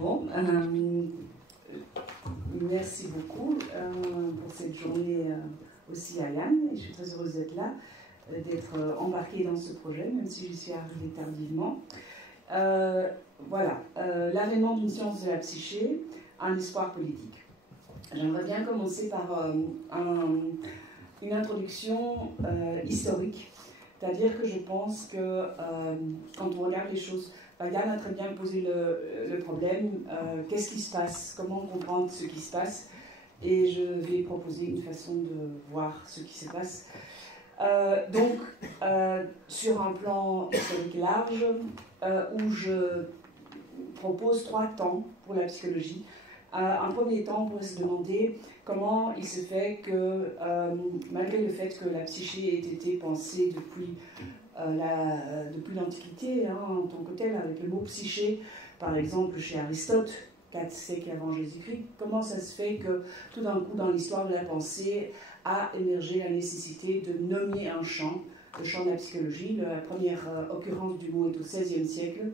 Bon, merci beaucoup pour cette journée aussi à Yann. Et je suis très heureuse d'être là, d'être embarquée dans ce projet, même si je suis arrivée tardivement. Voilà, l'avènement d'une science de la psyché, un espoir politique. J'aimerais bien commencer par une introduction historique, c'est-à-dire que je pense que quand on regarde les choses, Yann a très bien posé le problème, qu'est-ce qui se passe, comment comprendre ce qui se passe, et je vais proposer une façon de voir ce qui se passe. Donc, sur un plan historique large, où je propose 3 temps pour la psychologie. Un premier temps, on pourrait se demander comment il se fait que, malgré le fait que la psyché ait été pensée depuis l'Antiquité, en tant que telle, avec le mot psyché, par exemple chez Aristote, 4 siècles avant Jésus-Christ, comment ça se fait que tout d'un coup, dans l'histoire de la pensée, a émergé la nécessité de nommer un champ, le champ de la psychologie. La première occurrence du mot est au XVIe siècle.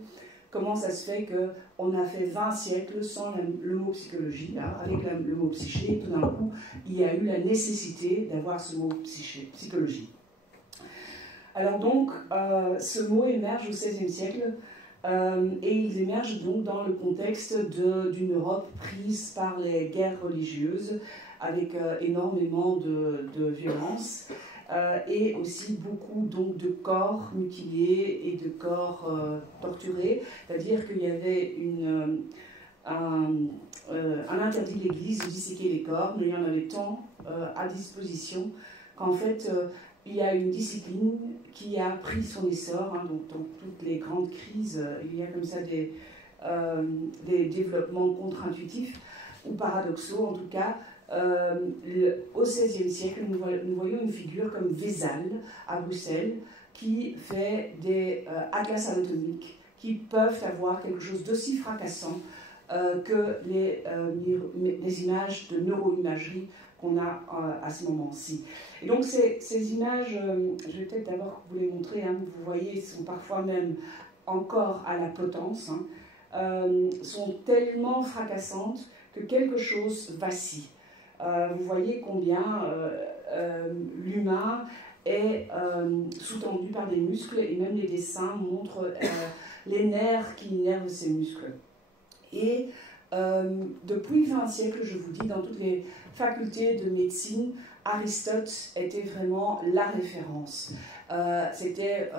Comment ça se fait qu'on a fait 20 siècles sans le mot psychologie, là, avec le mot psyché, tout d'un coup, il y a eu la nécessité d'avoir ce mot psychologie. Alors donc, ce mot émerge au XVIe siècle, et il émerge donc dans le contexte d'une Europe prise par les guerres religieuses, avec énormément de violence, et aussi beaucoup donc, de corps mutilés et de corps torturés, c'est-à-dire qu'il y avait un interdit de l'Église de disséquer les corps, mais il y en avait tant à disposition qu'en fait il y a une discipline qui a pris son essor, donc dans toutes les grandes crises, il y a comme ça des développements contre-intuitifs ou paradoxaux en tout cas. Au XVIe siècle, nous voyons une figure comme Vézal à Bruxelles qui fait des atlas anatomiques qui peuvent avoir quelque chose d'aussi fracassant que les images de neuroimagerie qu'on a à ce moment-ci. Et donc ces images, je vais peut-être d'abord vous les montrer, vous voyez, sont parfois même encore à la potence, sont tellement fracassantes que quelque chose vacille. Vous voyez combien l'humain est sous-tendu par des muscles, et même les dessins montrent les nerfs qui innervent ces muscles. Et depuis le XX siècle, je vous dis, dans toutes les facultés de médecine, Aristote était vraiment la référence. C'était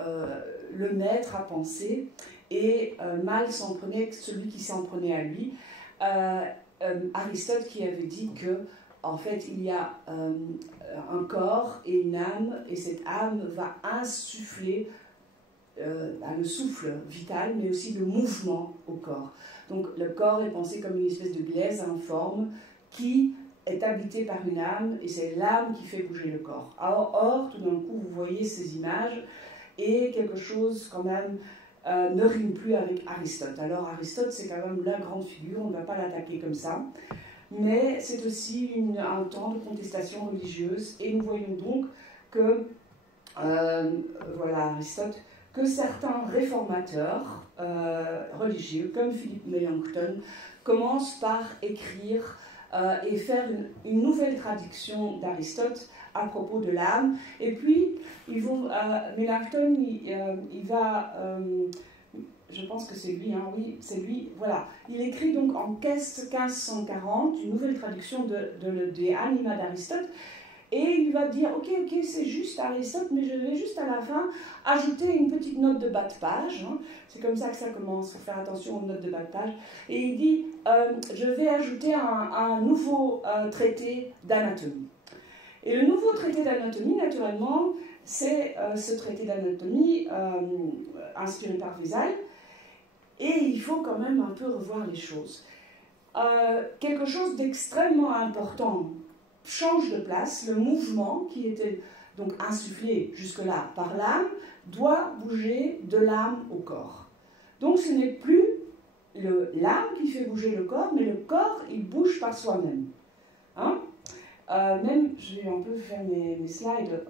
le maître à penser, et mal s'en prenait celui qui s'en prenait à lui. Aristote qui avait dit que en fait, il y a un corps et une âme, et cette âme va insuffler le souffle vital, mais aussi le mouvement au corps. Donc le corps est pensé comme une espèce de glaise informe qui est habité par une âme, et c'est l'âme qui fait bouger le corps. Or, tout d'un coup, vous voyez ces images, et quelque chose quand même ne rime plus avec Aristote. Alors Aristote, c'est quand même la grande figure, on ne va pas l'attaquer comme ça. Mais c'est aussi un temps de contestation religieuse, et nous voyons donc que, voilà Aristote, que certains réformateurs religieux, comme Philippe Melanchthon, commencent par écrire et faire une nouvelle traduction d'Aristote à propos de l'âme, et puis Melanchthon, il va... je pense que c'est lui, oui, c'est lui, voilà. Il écrit donc en 1540 une nouvelle traduction des Anima d'Aristote, et il va dire, ok, c'est juste Aristote, mais je vais juste à la fin ajouter une petite note de bas de page, c'est comme ça que ça commence, il faut faire attention aux notes de bas de page, et il dit, je vais ajouter un nouveau traité d'anatomie. Et le nouveau traité d'anatomie, naturellement, c'est ce traité d'anatomie inspiré par Vézal. Et il faut quand même un peu revoir les choses. Quelque chose d'extrêmement important change de place. Le mouvement qui était donc insufflé jusque-là par l'âme doit bouger de l'âme au corps. Donc ce n'est plus l'âme qui fait bouger le corps, mais le corps, il bouge par soi-même. Même, je vais un peu faire mes slides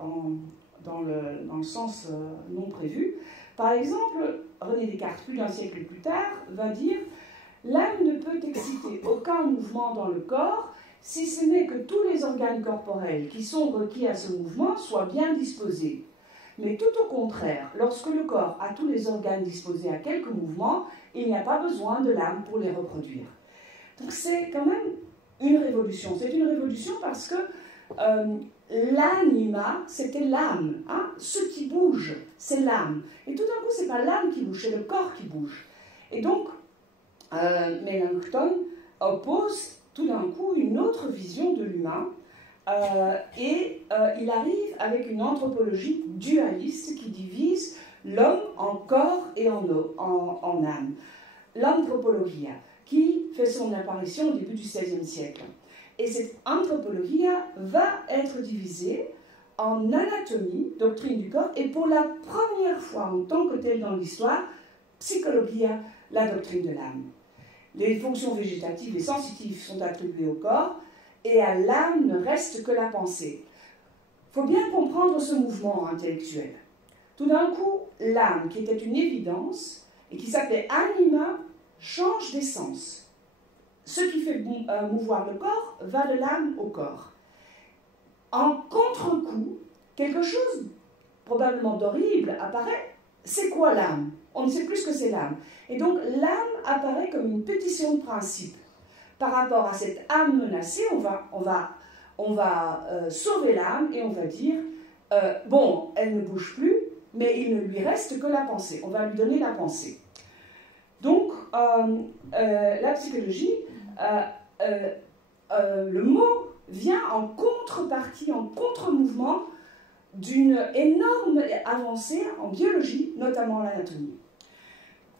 dans le sens non prévu. Par exemple, René Descartes, plus d'un siècle plus tard, va dire « l'âme ne peut peut exciter aucun mouvement dans le corps, si ce n'est que tous les organes corporels qui sont requis à ce mouvement soient bien disposés. Mais tout au contraire, lorsque le corps a tous les organes disposés à quelques mouvements, il n'y a pas besoin de l'âme pour les reproduire. Donc c'est quand même une révolution. C'est une révolution parce que l'anima, c'était l'âme. Hein? Ce qui bouge, c'est l'âme. Et tout d'un coup, ce n'est pas l'âme qui bouge, c'est le corps qui bouge. Et donc, Melanchthon oppose tout d'un coup une autre vision de l'humain. Il arrive avec une anthropologie dualiste qui divise l'homme en corps et en âme. L'anthropologia, qui fait son apparition au début du XVIe siècle. Et cette anthropologia va être divisée en anatomie, doctrine du corps, et pour la première fois en tant que telle dans l'histoire, psychologia, la doctrine de l'âme. Les fonctions végétatives et sensitives sont attribuées au corps, et à l'âme ne reste que la pensée. Il faut bien comprendre ce mouvement intellectuel. Tout d'un coup, l'âme, qui était une évidence, et qui s'appelait anima, change d'essence. Ce qui fait mouvoir le corps va de l'âme au corps. En contre-coup, quelque chose probablement d'horrible apparaît. C'est quoi l'âme? On ne sait plus ce que c'est l'âme. Et donc l'âme apparaît comme une pétition de principe. Par rapport à cette âme menacée, on va sauver l'âme et on va dire, bon, elle ne bouge plus, mais il ne lui reste que la pensée. On va lui donner la pensée. Donc, la psychologie, le mot vient en contrepartie, en contre-mouvement d'une énorme avancée en biologie, notamment en anatomie.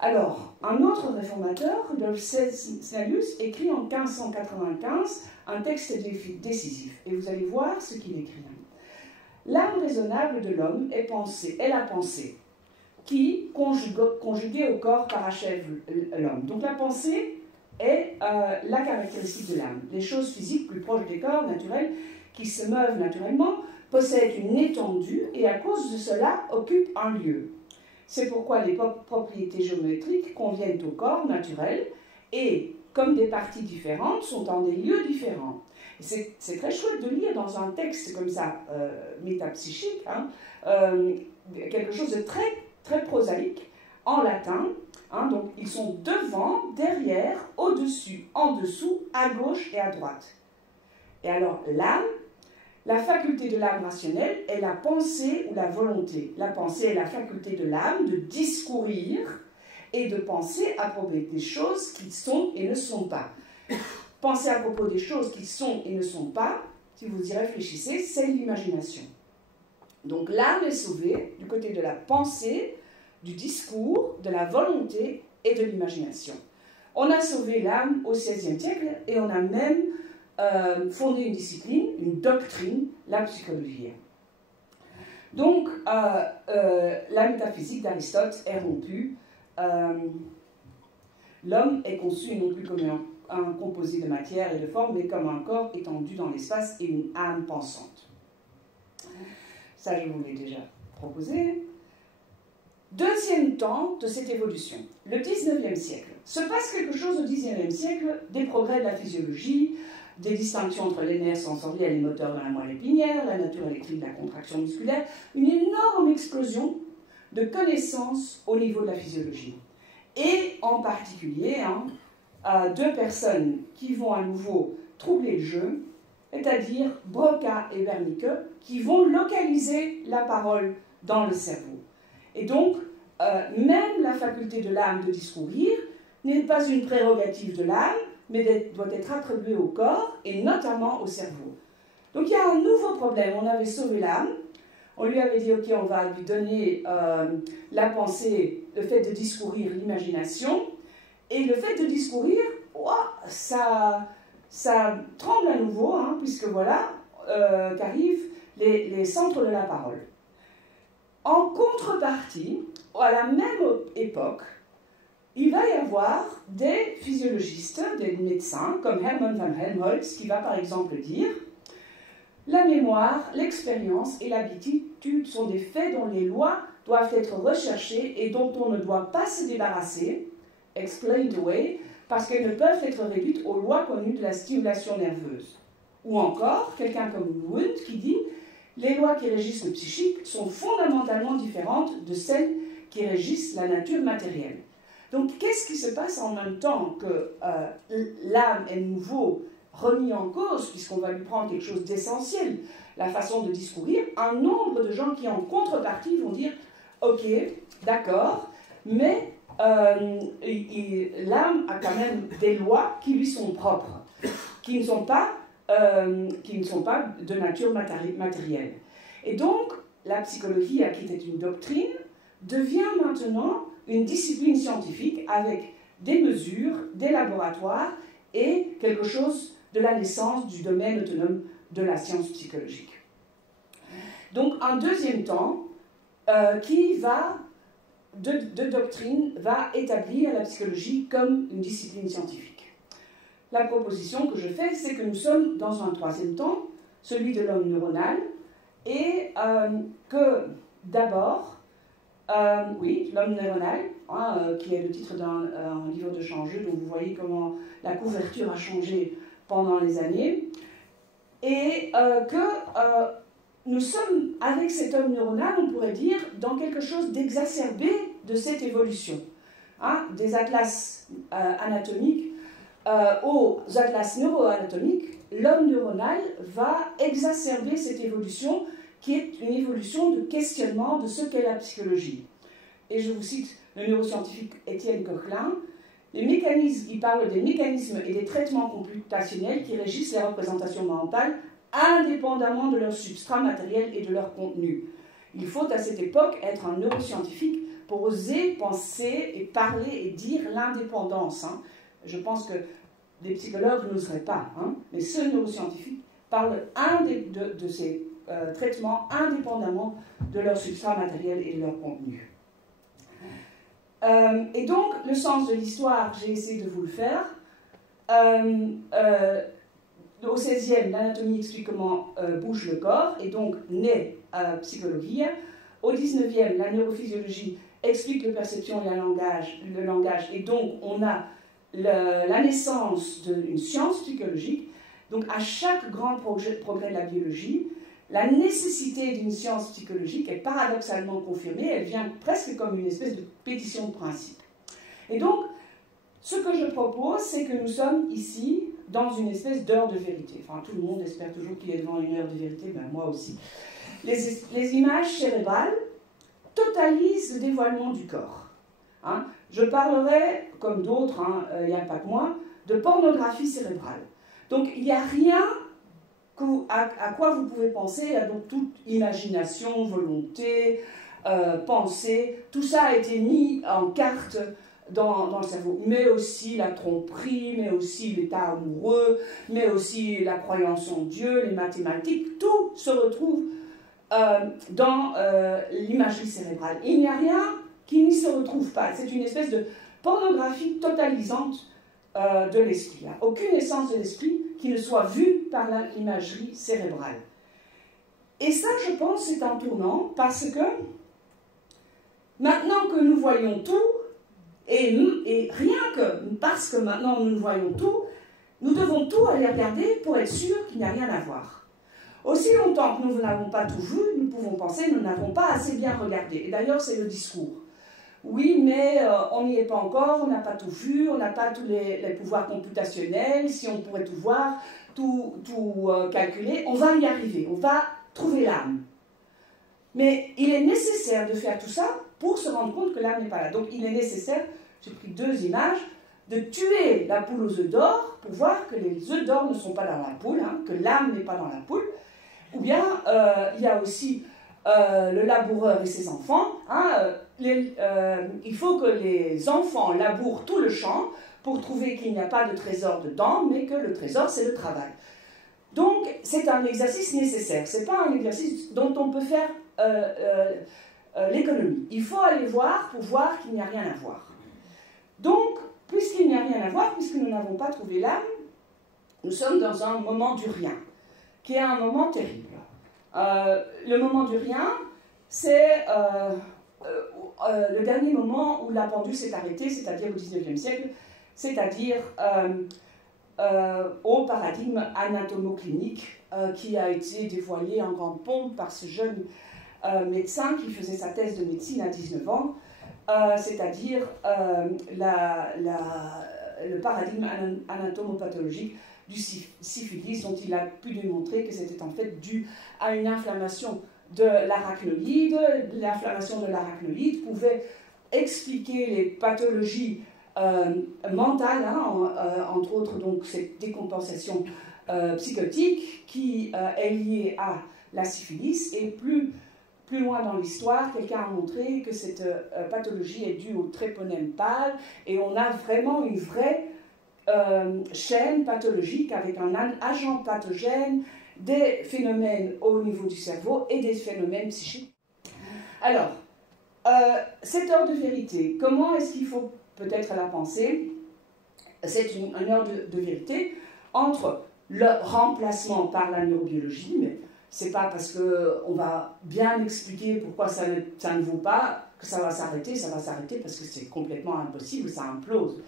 Alors, un autre réformateur, Rudolf Snellius, écrit en 1595 un texte décisif. Et vous allez voir ce qu'il écrit. L'âme raisonnable de l'homme est la pensée, qui, conjuguée au corps, parachève l'homme. Donc la pensée est la caractéristique de l'âme. Les choses physiques plus proches des corps naturels, qui se meuvent naturellement, possèdent une étendue et à cause de cela occupent un lieu. C'est pourquoi les propriétés géométriques conviennent au corps naturel et, comme des parties différentes, sont dans des lieux différents. C'est très chouette de lire dans un texte comme ça, métapsychique, hein, quelque chose de très, très prosaïque, en latin. Hein, donc, ils sont devant, derrière, au-dessus, en dessous, à gauche et à droite. Et alors, l'âme, la faculté de l'âme rationnelle est la pensée ou la volonté. La pensée est la faculté de l'âme de discourir et de penser à propos des choses qui sont et ne sont pas. Penser à propos des choses qui sont et ne sont pas, si vous y réfléchissez, c'est l'imagination. Donc l'âme est sauvée du côté de la pensée, du discours, de la volonté et de l'imagination. On a sauvé l'âme au XVIe siècle et on a même fondé une discipline, une doctrine, la psychologie. Donc la métaphysique d'Aristote est rompue. L'homme est conçu non plus comme un composé de matière et de forme, mais comme un corps étendu dans l'espace et une âme pensante. Ça, je vous l'ai déjà proposé. Deuxième temps de cette évolution, le 19e siècle. Se passe quelque chose au 19e siècle, des progrès de la physiologie, des distinctions entre les nerfs sensoriels et les moteurs dans la moelle épinière, la nature électrique de la contraction musculaire, une énorme explosion de connaissances au niveau de la physiologie. Et en particulier, deux personnes qui vont à nouveau troubler le jeu, c'est-à-dire Broca et Wernicke, qui vont localiser la parole dans le cerveau. Et donc, même la faculté de l'âme de discourir n'est pas une prérogative de l'âme, mais doit être attribuée au corps et notamment au cerveau. Donc il y a un nouveau problème. On avait sauvé l'âme, on lui avait dit, ok, on va lui donner la pensée, le fait de discourir, l'imagination, et le fait de discourir, ça tremble à nouveau, hein, puisque voilà qu'arrivent les centres de la parole. En contrepartie, à la même époque, il va y avoir des physiologistes, des médecins, comme Hermann von Helmholtz, qui va par exemple dire « La mémoire, l'expérience et l'habitude sont des faits dont les lois doivent être recherchées et dont on ne doit pas se débarrasser, explained away, parce qu'elles ne peuvent être réduites aux lois connues de la stimulation nerveuse. Ou encore, quelqu'un comme Wundt qui dit « Les lois qui régissent le psychique sont fondamentalement différentes de celles qui régissent la nature matérielle. » Donc, qu'est-ce qui se passe en même temps que l'âme est nouveau remis en cause, puisqu'on va lui prendre quelque chose d'essentiel, la façon de discourir, un nombre de gens qui, en contrepartie, vont dire « Ok, d'accord, mais l'âme a quand même des lois qui lui sont propres, qui ne sont pas de nature matérielle. » Et donc, la psychologie, qui était une doctrine, devient maintenant une discipline scientifique avec des mesures, des laboratoires et quelque chose de la naissance du domaine autonome de la science psychologique. Donc, un deuxième temps qui va, de doctrine, va établir la psychologie comme une discipline scientifique. La proposition que je fais, c'est que nous sommes dans un troisième temps, celui de l'homme neuronal, et que d'abord, oui, l'homme neuronal, qui est le titre d'un livre de Changeux, donc vous voyez comment la couverture a changé pendant les années, et que nous sommes, avec cet homme neuronal, on pourrait dire, dans quelque chose d'exacerbé de cette évolution. Des atlas anatomiques aux atlas neuroanatomiques, l'homme neuronal va exacerber cette évolution qui est une évolution de questionnement de ce qu'est la psychologie. Et je vous cite le neuroscientifique Étienne Koechlin, il parle des mécanismes et des traitements computationnels qui régissent les représentations mentales indépendamment de leur substrat matériel et de leur contenu. Il faut à cette époque être un neuroscientifique pour oser penser et parler et dire l'indépendance. Je pense que les psychologues n'oseraient pas, mais ce neuroscientifique parle de ces traitements indépendamment de leur substrat matériel et de leur contenu. Et donc, le sens de l'histoire, j'ai essayé de vous le faire. Au 16e, l'anatomie explique comment bouge le corps, et donc naît psychologie. Au 19e, la neurophysiologie explique la perception et le langage, et donc on a la naissance d'une science psychologique. Donc à chaque grand progrès de la biologie, la nécessité d'une science psychologique est paradoxalement confirmée, elle vient presque comme une espèce de pétition de principe. Et donc, ce que je propose, c'est que nous sommes ici dans une espèce d'heure de vérité. Enfin, tout le monde espère toujours qu'il est devant une heure de vérité, ben moi aussi. Les images cérébrales totalisent le dévoilement du corps. Je parlerai, comme d'autres, il n'y a pas que moi, de pornographie cérébrale. Donc, il n'y a rien à quoi vous pouvez penser, donc toute imagination, volonté, pensée, tout ça a été mis en carte dans le cerveau, mais aussi la tromperie, mais aussi l'état amoureux, mais aussi la croyance en Dieu, les mathématiques, tout se retrouve dans l'imagerie cérébrale. Il n'y a rien qui n'y se retrouve pas. C'est une espèce de pornographie totalisante de l'esprit. Aucune essence de l'esprit qui ne soit vue par l'imagerie cérébrale. Et ça, je pense, c'est un tournant, parce que maintenant que nous voyons tout, et rien que parce que maintenant nous voyons tout, nous devons tout aller regarder pour être sûr qu'il n'y a rien à voir. Aussi longtemps que nous n'avons pas tout vu, nous pouvons penser que nous n'avons pas assez bien regardé. Et d'ailleurs, c'est le discours. Oui, mais on n'y est pas encore, on n'a pas tout vu, on n'a pas tous les pouvoirs computationnels, si on pourrait tout voir, tout calculer, on va y arriver, on va trouver l'âme. Mais il est nécessaire de faire tout ça pour se rendre compte que l'âme n'est pas là. Donc il est nécessaire, j'ai pris 2 images, de tuer la poule aux œufs d'or pour voir que les œufs d'or ne sont pas dans la poule, que l'âme n'est pas dans la poule. Ou bien il y a aussi le laboureur et ses enfants. Il faut que les enfants labourent tout le champ pour trouver qu'il n'y a pas de trésor dedans, mais que le trésor, c'est le travail. Donc, c'est un exercice nécessaire. Ce n'est pas un exercice dont on peut faire l'économie. Il faut aller voir pour voir qu'il n'y a rien à voir. Donc, puisqu'il n'y a rien à voir, puisque nous n'avons pas trouvé l'âme, nous sommes dans un moment du rien, qui est un moment terrible. Le moment du rien, c'est le dernier moment où la pendule s'est arrêtée, c'est-à-dire au XIXe siècle. c'est-à-dire au paradigme anatomoclinique qui a été dévoilé en grande pompe par ce jeune médecin qui faisait sa thèse de médecine à 19 ans, c'est-à-dire le paradigme anatomopathologique du syphilis, dont il a pu démontrer que c'était en fait dû à une inflammation de l'arachnoïde. L'inflammation de l'arachnoïde pouvait expliquer les pathologies mentales, entre autres donc cette décompensation psychotique qui est liée à la syphilis, et plus loin dans l'histoire, quelqu'un a montré que cette pathologie est due au tréponème pâle, et on a vraiment une vraie chaîne pathologique avec un agent pathogène, des phénomènes au niveau du cerveau et des phénomènes psychiques. Alors, cette heure de vérité, comment est-ce qu'il faut peut-être la penser? C'est une heure de vérité entre le remplacement par la neurobiologie, mais c'est pas parce qu'on va bien expliquer pourquoi ça ne vaut pas que ça va s'arrêter parce que c'est complètement impossible, ça implose.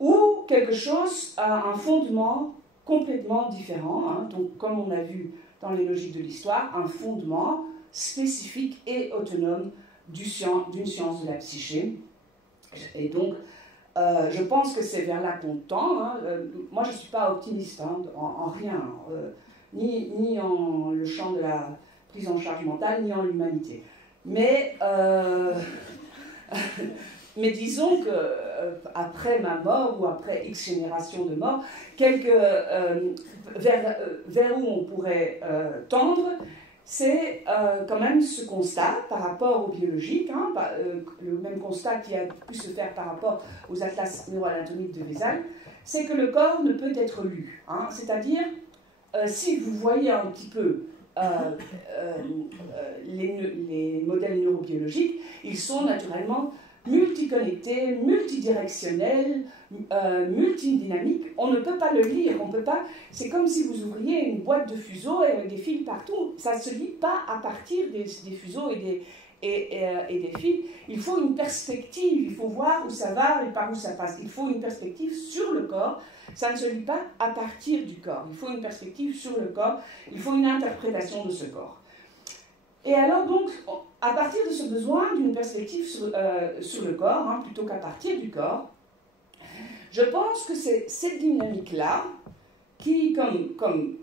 Ou quelque chose a un fondement complètement différent, donc comme on a vu dans les logiques de l'histoire, un fondement spécifique et autonome d'une science de la psyché. Et donc, je pense que c'est vers là qu'on tend. Moi, je ne suis pas optimiste en rien, ni en le champ de la prise en charge mentale, ni en l'humanité. Mais disons que après ma mort ou après X générations de morts, vers où on pourrait tendre, c'est quand même ce constat par rapport au biologique, le même constat qui a pu se faire par rapport aux atlas neuroanatomiques de Vézal, c'est que le corps ne peut être lu. C'est-à-dire, si vous voyez un petit peu les modèles neurobiologiques, ils sont naturellement multiconnectés, multidirectionnels, multidynamiques. On ne peut pas le lire, on peut pas. C'est comme si vous ouvriez une boîte de fuseaux avec des fils partout. Ça ne se lit pas à partir des fuseaux et des fils. Il faut une perspective, il faut voir où ça va et par où ça passe. Il faut une perspective sur le corps. Ça ne se lit pas à partir du corps. Il faut une perspective sur le corps. Il faut une interprétation de ce corps. Et alors donc, à partir de ce besoin d'une perspective sur le corps, plutôt qu'à partir du corps, je pense que c'est cette dynamique-là qui, comme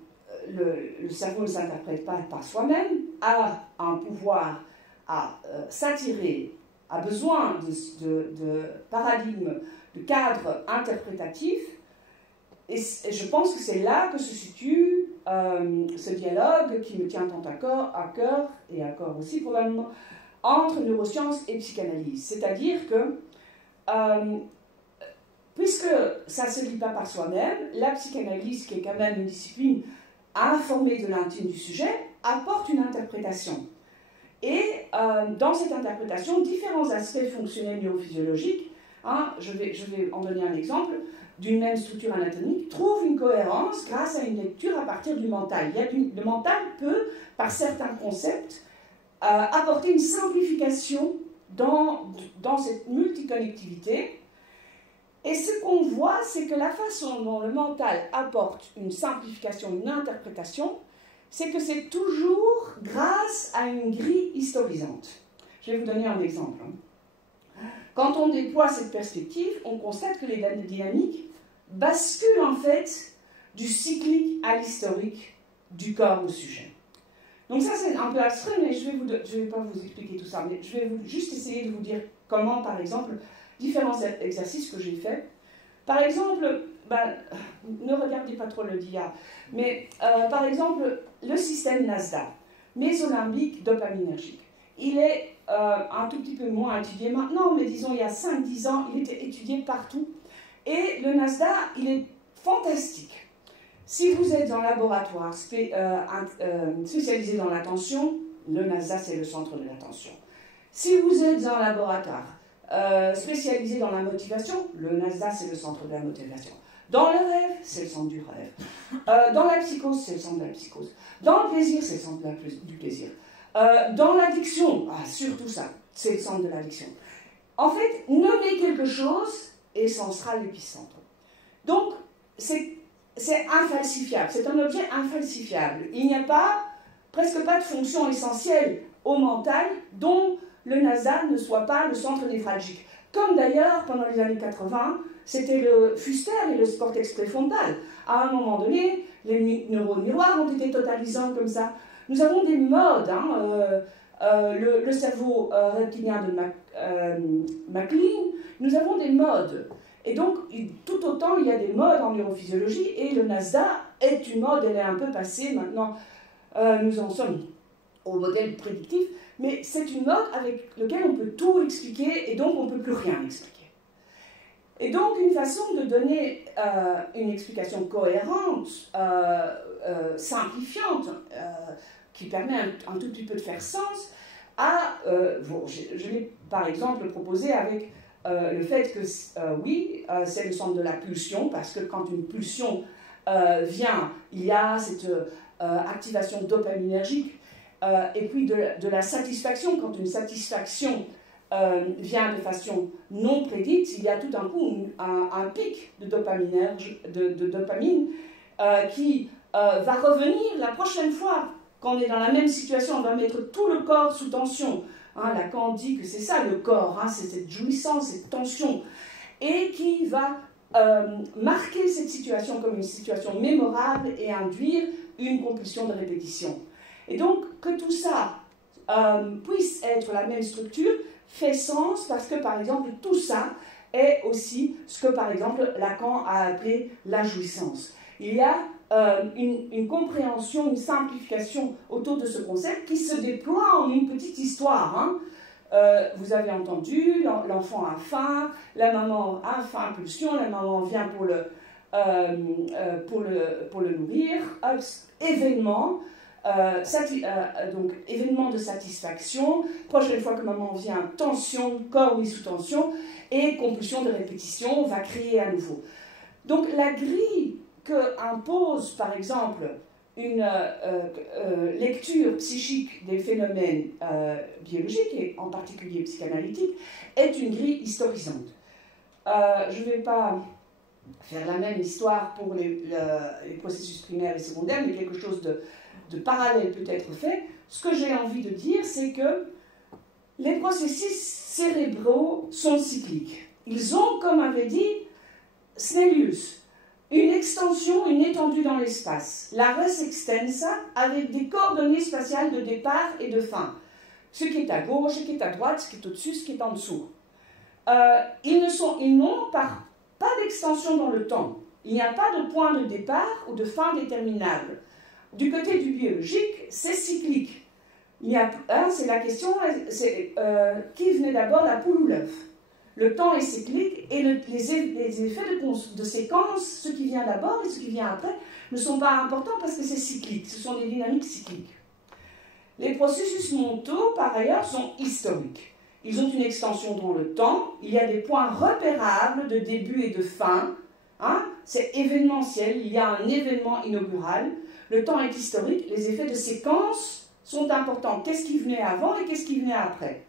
le cerveau ne s'interprète pas par soi-même, a un pouvoir à s'attirer, a besoin de paradigmes, de cadres interprétatifs, et je pense que c'est là que se situe ce dialogue qui me tient tant à cœur, et à cœur aussi probablement, entre neurosciences et psychanalyse. C'est-à-dire que, puisque ça ne se lit pas par soi-même, la psychanalyse, qui est quand même une discipline informée de l'intime du sujet, apporte une interprétation. Et dans cette interprétation, différents aspects fonctionnels neurophysiologiques, je vais en donner un exemple, d'une même structure anatomique, trouve une cohérence grâce à une lecture à partir du mental. Le mental peut, par certains concepts, apporter une simplification dans cette multiconnectivité. Et ce qu'on voit, c'est que la façon dont le mental apporte une simplification, une interprétation, c'est que c'est toujours grâce à une grille historisante. Je vais vous donner un exemple. Quand on déploie cette perspective, on constate que les dynamiques basculent en fait du cyclique à l'historique du corps au sujet. Donc ça c'est un peu abstrait, mais je vais pas vous expliquer tout ça, mais je vais juste essayer de vous dire comment, par exemple, différents exercices que j'ai faits. Par exemple, ne regardez pas trop le dia, mais par exemple, le système NASDA, mésolimbique dopaminergique, il est un tout petit peu moins étudié maintenant, mais disons il y a 5-10 ans, il était étudié partout. Et le NASDA, il est fantastique. Si vous êtes dans un laboratoire spécialisé dans l'attention, le NASDA, c'est le centre de l'attention. Si vous êtes dans un laboratoire spécialisé dans la motivation, le NASDA, c'est le centre de la motivation. Dans le rêve, c'est le centre du rêve. Dans la psychose, c'est le centre de la psychose. Dans le plaisir, c'est le centre du plaisir. Dans l'addiction, surtout ça, c'est le centre de l'addiction. En fait, nommer quelque chose, et c'en sera l'épicentre. Donc, c'est infalsifiable, c'est un objet infalsifiable. Il n'y a presque pas de fonction essentielle au mental dont le nasal ne soit pas le centre névralgique. Comme d'ailleurs, pendant les années 80, c'était le fuster et le cortex préfrontal. À un moment donné, les neurones miroirs ont été totalisants comme ça. Nous avons des modes, le cerveau reptilien de MacLean, nous avons des modes. Et donc, tout autant, il y a des modes en neurophysiologie, et le NASDA est une mode, elle est un peu passée maintenant. Nous en sommes au modèle prédictif, mais c'est une mode avec laquelle on peut tout expliquer, et donc on ne peut plus rien expliquer. Et donc, une façon de donner une explication cohérente, simplifiante, qui permet un tout petit peu de faire sens, je l'ai par exemple proposé avec le fait que, oui, c'est le centre de la pulsion, parce que quand une pulsion vient, il y a cette activation dopaminergique, et puis de la satisfaction. Quand une satisfaction vient de façon non prédite, il y a tout d'un coup un pic de dopamine qui va revenir la prochaine fois qu'on est dans la même situation. On va mettre tout le corps sous tension. Lacan dit que c'est ça le corps, c'est cette jouissance, cette tension, et qui va marquer cette situation comme une situation mémorable et induire une compulsion de répétition. Et donc, que tout ça puisse être la même structure fait sens parce que, par exemple, tout ça est aussi ce que, par exemple, Lacan a appelé la jouissance. Il y a une compréhension, une simplification autour de ce concept qui se déploie en une petite histoire. Vous avez entendu, l'enfant a faim, la maman a faim, pulsion, la maman vient pour le nourrir, événement. Donc événement de satisfaction, prochaine fois que maman vient, tension, corps mis sous tension, et compulsion de répétition va créer à nouveau. Donc la grille que impose par exemple une lecture psychique des phénomènes biologiques, et en particulier psychanalytiques, est une grille historisante. Je ne vais pas faire la même histoire pour les processus primaires et secondaires, mais quelque chose de parallèle peut être fait. Ce que j'ai envie de dire, c'est que les processus cérébraux sont cycliques. Ils ont, comme avait dit Snellius, une extension, une étendue dans l'espace, la res extensa, avec des coordonnées spatiales de départ et de fin. Ce qui est à gauche, ce qui est à droite, ce qui est au-dessus, ce qui est en dessous. Ils n'ont pas d'extension dans le temps. Il n'y a pas de point de départ ou de fin déterminable. Du côté du biologique, c'est cyclique. C'est la question, qui venait d'abord, la poule ou l'œuf? Le temps est cyclique et les effets de séquence, ce qui vient d'abord et ce qui vient après, ne sont pas importants parce que c'est cyclique. Ce sont des dynamiques cycliques. Les processus mentaux, par ailleurs, sont historiques. Ils ont une extension dans le temps. Il y a des points repérables de début et de fin. C'est événementiel. Il y a un événement inaugural. Le temps est historique, les effets de séquence sont importants. Qu'est-ce qui venait avant et qu'est-ce qui venait après?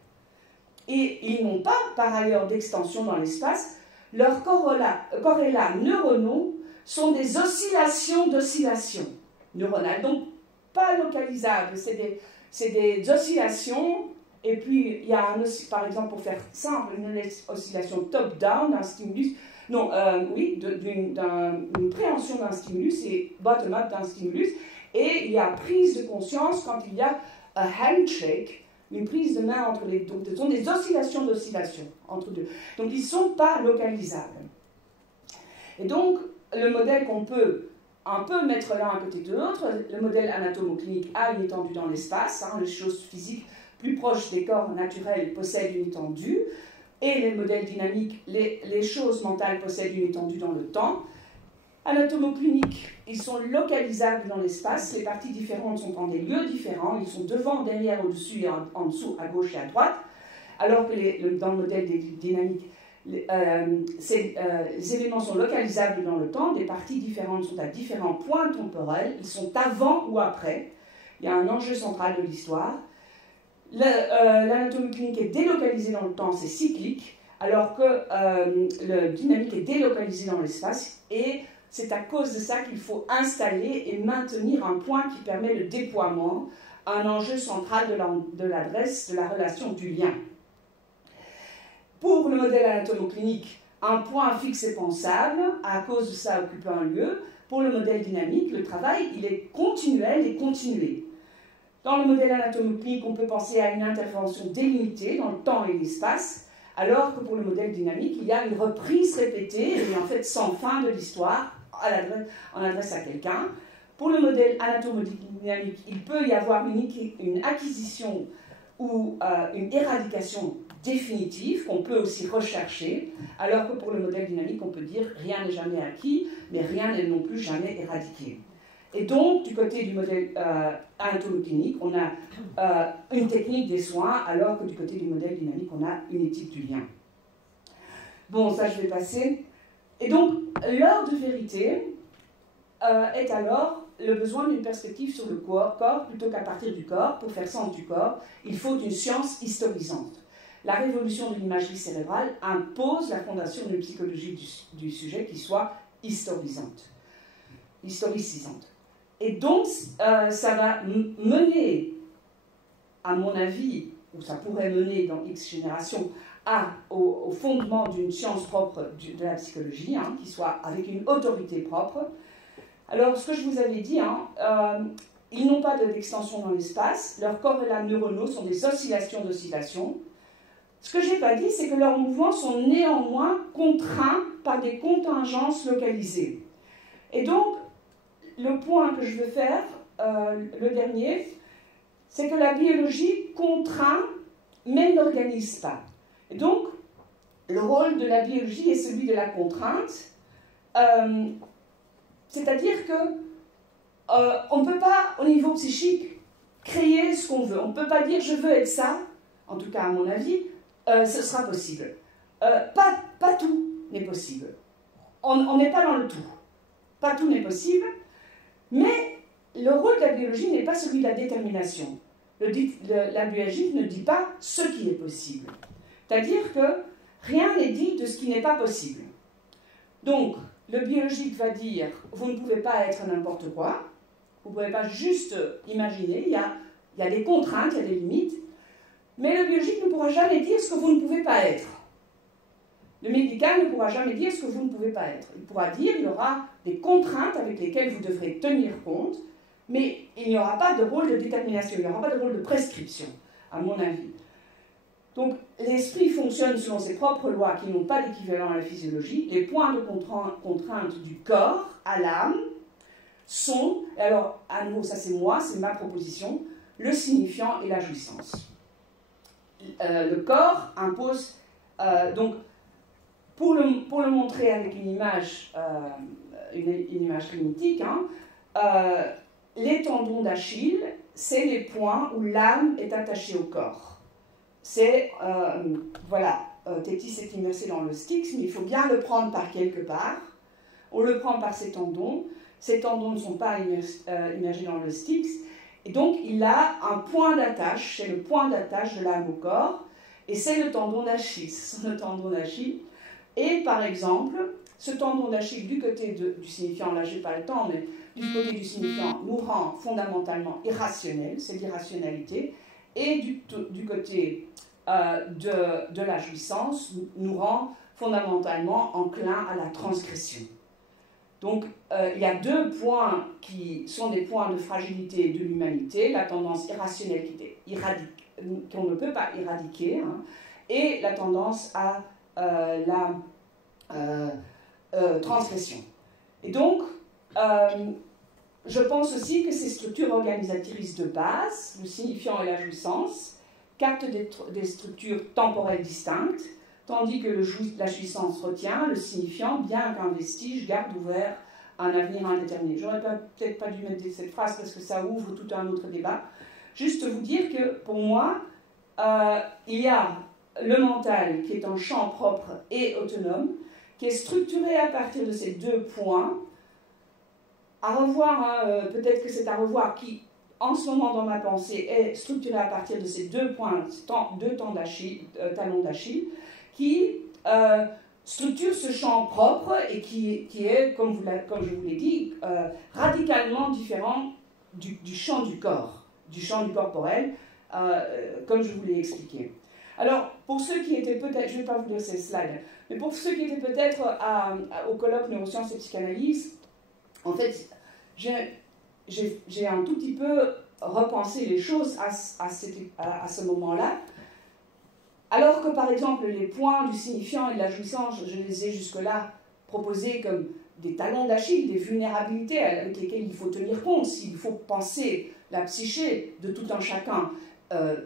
Et ils n'ont pas, par ailleurs, d'extension dans l'espace. Leurs corrélats neuronaux sont des oscillations d'oscillations neuronales, donc pas localisables. C'est des oscillations, et puis il y a, par exemple, pour faire simple, une oscillation top-down d'un stimulus. D'une préhension d'un stimulus et bottom-up d'un stimulus. Et il y a prise de conscience quand il y a un handshake, une prise de main entre les deux. Donc, ce sont des oscillations d'oscillation entre deux. Donc, ils ne sont pas localisables. Et donc, le modèle qu'on peut un peu mettre l'un à côté de l'autre, le modèle anatomo-clinique a une étendue dans l'espace. Les choses physiques plus proches des corps naturels possèdent une étendue. Et les modèles dynamiques, les choses mentales possèdent une étendue dans le temps. Anatomo-cliniques, ils sont localisables dans l'espace. Les parties différentes sont en des lieux différents. Ils sont devant, derrière, au-dessus et en dessous, à gauche et à droite. Alors que dans le modèle des dynamiques, les événements sont localisables dans le temps. Des parties différentes sont à différents points temporels. Ils sont avant ou après. Il y a un enjeu central de l'histoire. L'anatomie clinique est délocalisée dans le temps, c'est cyclique, alors que le dynamique est délocalisé dans l'espace, et c'est à cause de ça qu'il faut installer et maintenir un point qui permet le déploiement, un enjeu central de l'adresse, de la relation du lien. Pour le modèle anatomoclinique, un point fixe est pensable, à cause de ça occupe un lieu. Pour le modèle dynamique, le travail, il est continuel et continué. Dans le modèle anatomoclinique, on peut penser à une intervention délimitée dans le temps et l'espace, alors que pour le modèle dynamique, il y a une reprise répétée et en fait sans fin de l'histoire en adresse à quelqu'un. Pour le modèle anatomodynamique, il peut y avoir une acquisition ou une éradication définitive qu'on peut aussi rechercher, alors que pour le modèle dynamique, on peut dire rien n'est jamais acquis, mais rien n'est non plus jamais éradiqué. Et donc, du côté du modèle anatomoclinique, on a une technique des soins, alors que du côté du modèle dynamique, on a une éthique du lien. Bon, ça je vais passer. Et donc, l'heure de vérité est alors le besoin d'une perspective sur le corps plutôt qu'à partir du corps. Pour faire sens du corps, il faut une science historisante. La révolution de l'imagerie cérébrale impose la fondation d'une psychologie du sujet qui soit historicisante. Et donc, ça va mener, à mon avis, ou ça pourrait mener dans X générations, au fondement d'une science propre de la psychologie, hein, qui soit avec une autorité propre. Alors, ce que je vous avais dit, ils n'ont pas d'extension dans l'espace, leurs corrélats neuronaux sont des oscillations d'oscillation. Ce que je n'ai pas dit, c'est que leurs mouvements sont néanmoins contraints par des contingences localisées. Et donc, le point que je veux faire, le dernier, c'est que la biologie contraint, mais n'organise pas. Et donc, le rôle de la biologie est celui de la contrainte, c'est-à-dire qu'on ne peut pas, au niveau psychique, créer ce qu'on veut. On ne peut pas dire « je veux être ça », en tout cas à mon avis, ce sera possible. Pas tout n'est possible. On n'est pas dans le tout. Pas tout n'est possible, mais le rôle de la biologie n'est pas celui de la détermination. La biologie ne dit pas ce qui est possible. C'est-à-dire que rien n'est dit de ce qui n'est pas possible. Donc, le biologique va dire, vous ne pouvez pas être n'importe quoi, vous ne pouvez pas juste imaginer, il y a des contraintes, il y a des limites, mais le biologique ne pourra jamais dire ce que vous ne pouvez pas être. Le médical ne pourra jamais dire ce que vous ne pouvez pas être. Il pourra dire, il y aura des contraintes avec lesquelles vous devrez tenir compte, mais il n'y aura pas de rôle de détermination, il n'y aura pas de rôle de prescription, à mon avis. Donc, l'esprit fonctionne selon ses propres lois qui n'ont pas d'équivalent à la physiologie. Les points de contrainte du corps à l'âme sont, alors à nouveau, ça c'est moi, c'est ma proposition, le signifiant et la jouissance. Le corps impose, donc, pour le montrer avec une image mythique, les tendons d'Achille, c'est les points où l'âme est attachée au corps. C'est, voilà, Tétis est immersé dans le styx, mais il faut bien le prendre par quelque part. On le prend par ses tendons. Ces tendons ne sont pas immergés dans le styx. Et donc, il a un point d'attache, c'est le point d'attache de l'âme au corps, et c'est le tendon d'Achille. C'est le tendon d'Achille. Et par exemple, ce tendon d'Achille du côté du signifiant, là je n'ai pas le temps, mais du côté du signifiant nous rend fondamentalement irrationnels, c'est l'irrationalité, et du côté de la jouissance nous rend fondamentalement enclin à la transgression. Donc il y a deux points qui sont des points de fragilité de l'humanité, la tendance irrationnelle qu'on ne peut pas éradiquer, et la tendance à la transgression. Et donc, je pense aussi que ces structures organisatrices de base, le signifiant et la jouissance, captent des structures temporelles distinctes, tandis que la jouissance retient le signifiant, bien qu'un vestige garde ouvert un avenir indéterminé. J'aurais peut-être pas dû mettre cette phrase parce que ça ouvre tout un autre débat. Juste vous dire que pour moi, il y a le mental qui est un champ propre et autonome, qui est structuré à partir de ces deux points. À revoir, peut-être que c'est à revoir, qui en ce moment dans ma pensée est structuré à partir de ces deux points, deux talons d'Achille, qui structure ce champ propre et qui est, comme je vous l'ai dit, radicalement différent du champ du corps, du champ du corporel, comme je vous l'ai expliqué. Alors, pour ceux qui étaient peut-être, je ne vais pas vous lire ces slides, mais pour ceux qui étaient peut-être au colloque Neurosciences et Psychanalyse, en fait, j'ai un tout petit peu repensé les choses à ce moment-là. Alors que, par exemple, les points du signifiant et de la jouissance, je les ai jusque-là proposés comme des talons d'Achille, des vulnérabilités avec lesquelles il faut tenir compte, s'il faut penser la psyché de tout un chacun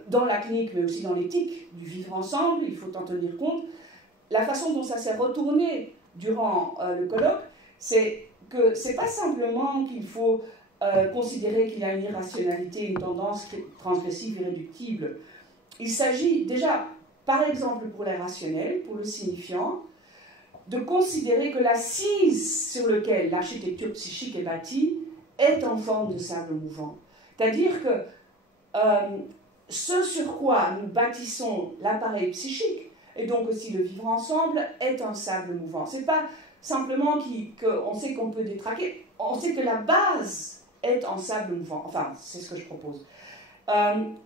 dans la clinique, mais aussi dans l'éthique du vivre ensemble, il faut en tenir compte. La façon dont ça s'est retourné durant le colloque, c'est que ce n'est pas simplement qu'il faut considérer qu'il y a une irrationalité, une tendance transgressive irréductible. Il s'agit déjà, par exemple pour les rationnels, pour le signifiant, de considérer que l'assise sur laquelle l'architecture psychique est bâtie est en forme de sable mouvant. C'est-à-dire que ce sur quoi nous bâtissons l'appareil psychique, et donc aussi le vivre ensemble, est un sable mouvant. Ce n'est pas simplement qu'on sait qu'on peut détraquer, on sait que la base est en sable mouvant. Enfin, c'est ce que je propose.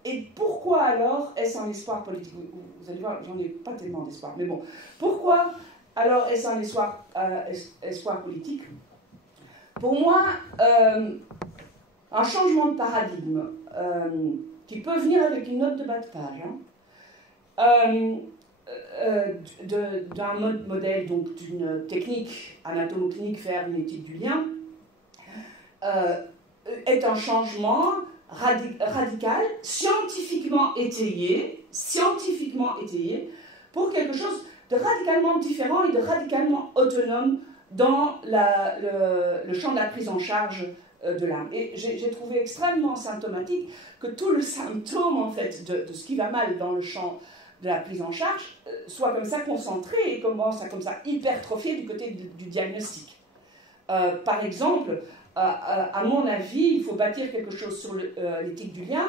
Et pourquoi alors est-ce un espoir politique? Vous allez voir, j'en ai pas tellement d'espoir, mais bon. Pourquoi alors est-ce un espoir politique? Pour moi, un changement de paradigme qui peut venir avec une note de bas de page, d'un modèle, donc d'une technique anatomo-clinique vers une étude du lien, est un changement radical, scientifiquement étayé, pour quelque chose de radicalement différent et de radicalement autonome dans le champ de la prise en charge de l'âme. Et j'ai trouvé extrêmement symptomatique que tout le symptôme, en fait, de ce qui va mal dans le champ de la prise en charge soit comme ça concentré et commence à comme ça hypertrophier du côté du diagnostic. Par exemple, à mon avis, il faut bâtir quelque chose sur l'éthique du lien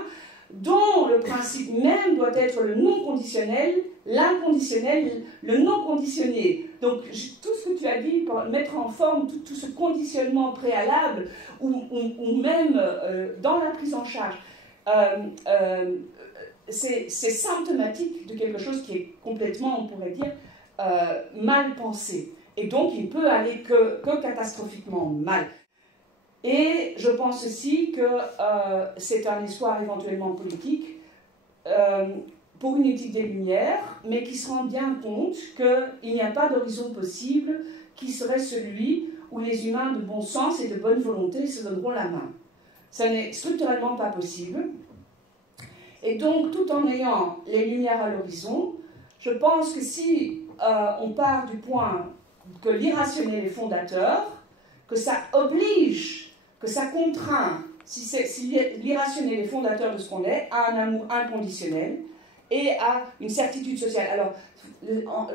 dont le principe même doit être le non conditionnel, l'inconditionnel, le non conditionné. Donc tout ce que tu as dit, pour mettre en forme tout ce conditionnement préalable ou même dans la prise en charge, c'est symptomatique de quelque chose qui est complètement, on pourrait dire, mal pensé. Et donc il peut aller que catastrophiquement mal. Et je pense aussi que c'est un espoir éventuellement politique pour une éthique des Lumières, mais qui se rend bien compte qu'il n'y a pas d'horizon possible qui serait celui où les humains de bon sens et de bonne volonté se donneront la main. Ça n'est structurellement pas possible. Et donc, tout en ayant les Lumières à l'horizon, je pense que si on part du point que l'irrationnel est fondateur, que ça oblige, que ça contraint, si l'irrationnel est fondateur de ce qu'on est, à un amour inconditionnel et à une certitude sociale. Alors,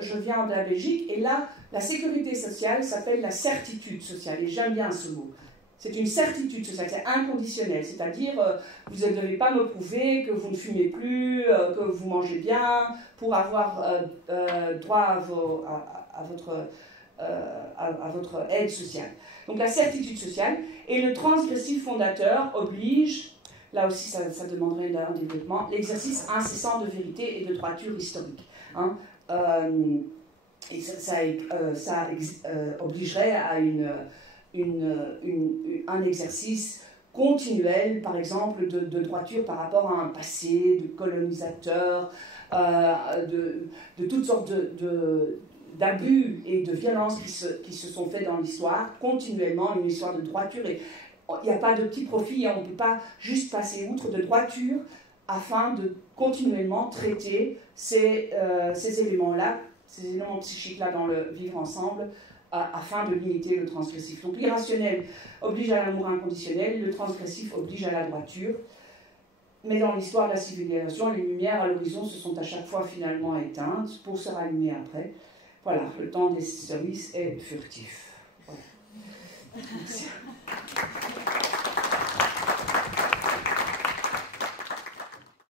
je viens de la Belgique, et là, la sécurité sociale s'appelle la certitude sociale, et j'aime bien ce mot. C'est une certitude sociale, c'est inconditionnel, c'est-à-dire vous ne devez pas me prouver que vous ne fumez plus, que vous mangez bien, pour avoir droit à votre aide sociale. Donc la certitude sociale, et le transgressif fondateur oblige, là aussi ça demanderait un développement, l'exercice incessant de vérité et de droiture historique. Hein. Et ça obligerait à un exercice continuel, par exemple, de droiture par rapport à un passé de colonisateur, de toutes sortes d'abus et de violences qui se sont faits dans l'histoire, continuellement, une histoire de droiture. Et il n'y a pas de petit profit, on ne peut pas juste passer outre de droiture afin de continuellement traiter ces éléments-là, ces éléments psychiques-là dans le vivre ensemble, afin de limiter le transgressif. Donc l'irrationnel oblige à l'amour inconditionnel, le transgressif oblige à la droiture. Mais dans l'histoire de la civilisation, les lumières à l'horizon se sont à chaque fois finalement éteintes pour se rallumer après. Voilà, le temps des services est furtif. Voilà. Merci.